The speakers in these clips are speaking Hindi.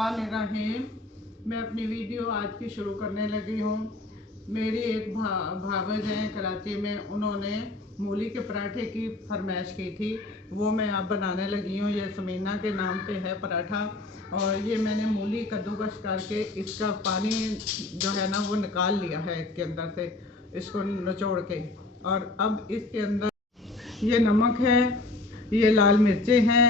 बिस्मिल्लाहिर्रहमानिर्रहीम। मैं अपनी वीडियो आज की शुरू करने लगी हूँ। मेरी एक भावज हैं कराची में, उन्होंने मूली के पराठे की फरमाइश की थी, वो मैं अब बनाने लगी हूँ। ये समीना के नाम पे है पराठा। और ये मैंने मूली कद्दूकस करके इसका पानी जो है ना वो निकाल लिया है इसके अंदर से, इसको निचोड़ के। और अब इसके अंदर ये नमक है, ये लाल मिर्चें हैं,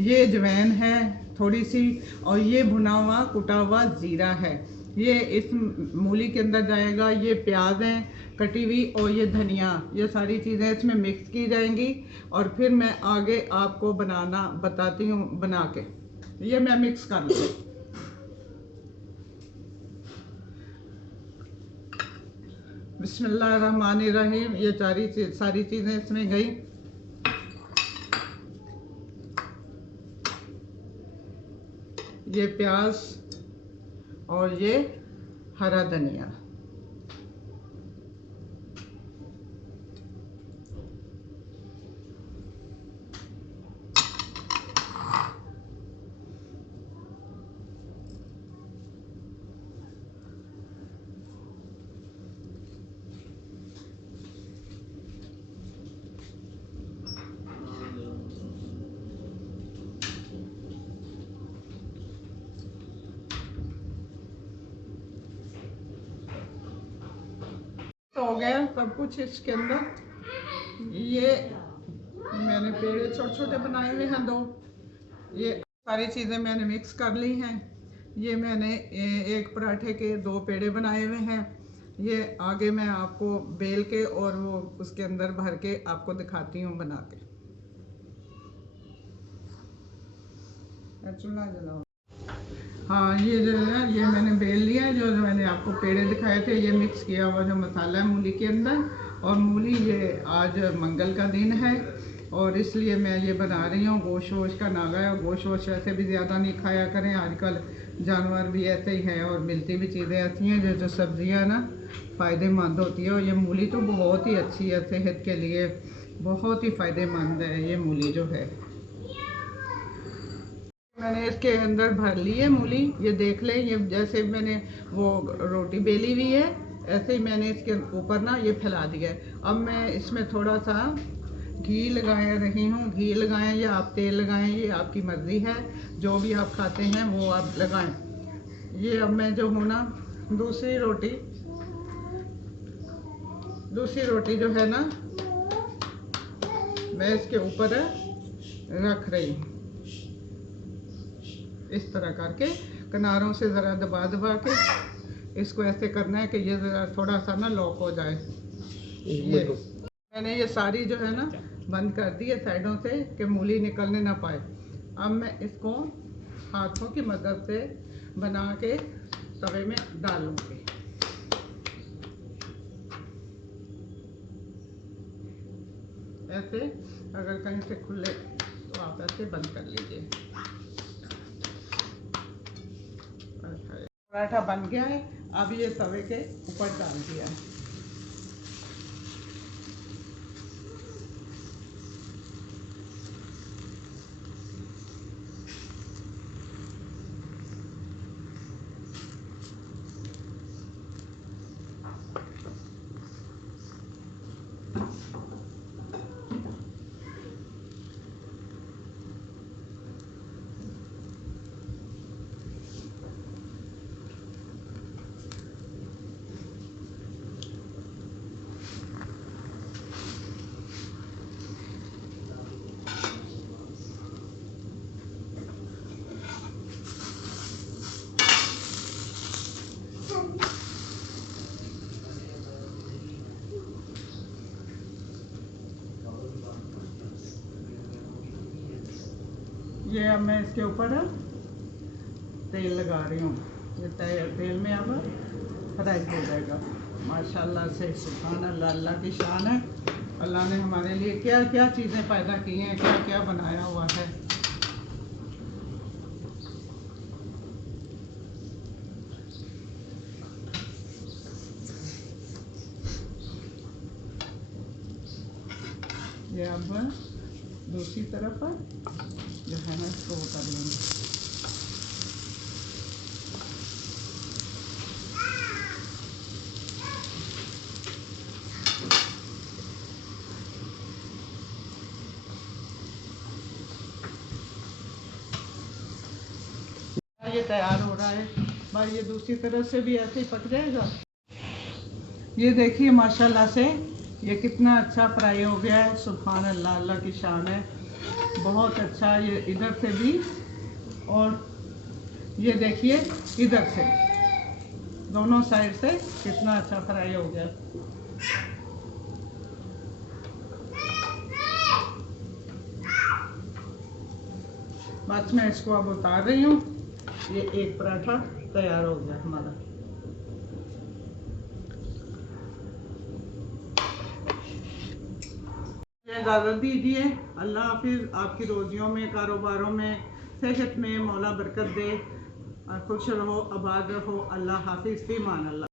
ये अजवाइन है थोड़ी सी, और ये भुना हुआ कुटा हुआ ज़ीरा है। ये इस मूली के अंदर जाएगा। ये प्याज है कटी हुई, और ये धनिया, ये सारी चीज़ें इसमें मिक्स की जाएंगी। और फिर मैं आगे आपको बनाना बताती हूँ बना के। ये मैं मिक्स कर लूँ। बिस्मिल्लाहिर्रहमानिर्रहीम। ये सारी चीज़ें इसमें गई। ये प्याज और ये हरा धनिया। तो हो गया सब कुछ इसके अंदर। ये मैंने पेड़े छोटे छोटे बनाए हुए हैं 2। ये सारी चीज़ें मैंने मिक्स कर ली हैं। ये मैंने एक पराठे के 2 पेड़े बनाए हुए हैं। ये आगे मैं आपको बेल के और वो उसके अंदर भर के आपको दिखाती हूँ बना के। चूल्हा जलाओ। हाँ, ये जो है ये मैंने बेल लिया है। जो मैंने आपको पेड़े दिखाए थे, ये मिक्स किया हुआ जो मसाला है मूली के अंदर। और मूली ये आज मंगल का दिन है और इसलिए मैं ये बना रही हूँ। गोश्त वोश का नागा है, और गोश्त वोश ऐसे भी ज़्यादा नहीं खाया करें। आजकल जानवर भी ऐसे ही हैं और मिलती भी चीज़ें ऐसी हैं जो सब्जियाँ ना फ़ायदेमंद होती है। और ये मूली तो बहुत ही अच्छी है सेहत के लिए, बहुत ही फ़ायदेमंद है ये मूली जो है। मैंने इसके अंदर भर ली है मूली। ये देख लें, ये जैसे मैंने वो रोटी बेली हुई है ऐसे ही मैंने इसके ऊपर ना ये फैला दिया है। अब मैं इसमें थोड़ा सा घी लगा रही हूँ। घी लगाएं या आप तेल लगाएं, ये आपकी मर्ज़ी है। जो भी आप खाते हैं वो आप लगाएं। ये अब मैं जो हूँ ना दूसरी रोटी जो है ना मैं इसके ऊपर रख रही हूँ। इस तरह करके किनारों से ज़रा दबा के इसको ऐसे करना है कि ये ज़रा थोड़ा सा ना लॉक हो जाए। ये मैंने ये सारी जो है ना बंद कर दी है साइडों से कि मूली निकलने ना पाए। अब मैं इसको हाथों की मदद से बना के तवे में डालूंगी। ऐसे अगर कहीं से खुले तो आप ऐसे बंद कर लीजिए। पराठा बन गया है। अब ये तवे के ऊपर डाल दिया है। ये अब मैं इसके ऊपर तेल लगा रही हूँ। ये तेल में अब फ्राई हो जाएगा। माशाल्लाह से सुभान अल्लाह, अल्लाह की शान है। अल्लाह ने हमारे लिए क्या क्या चीज़ें पैदा की हैं, क्या क्या बनाया हुआ है। ये अब दूसरी तरफ जो है ना इसको कर लेंगे। तैयार हो रहा है। भाई ये दूसरी तरफ से भी ऐसे ही पक जाएगा। ये देखिए माशाल्लाह से ये कितना अच्छा फ्राई हो गया है। सुभान अल्लाह, अल्लाह की शान है, बहुत अच्छा। ये इधर से भी और ये देखिए इधर से, दोनों साइड से कितना अच्छा फ्राई हो गया। बस मैं इसको अब उतार रही हूँ। ये एक पराठा तैयार हो गया हमारा। इजाज़त दीजिए। अल्लाह हाफिज़। आपकी रोजियों में, कारोबारों में, सेहत में मौला बरकत दे। खुश रहो, आबाद रहो। अल्लाह हाफिज़। फ़ी मान अल्लाह।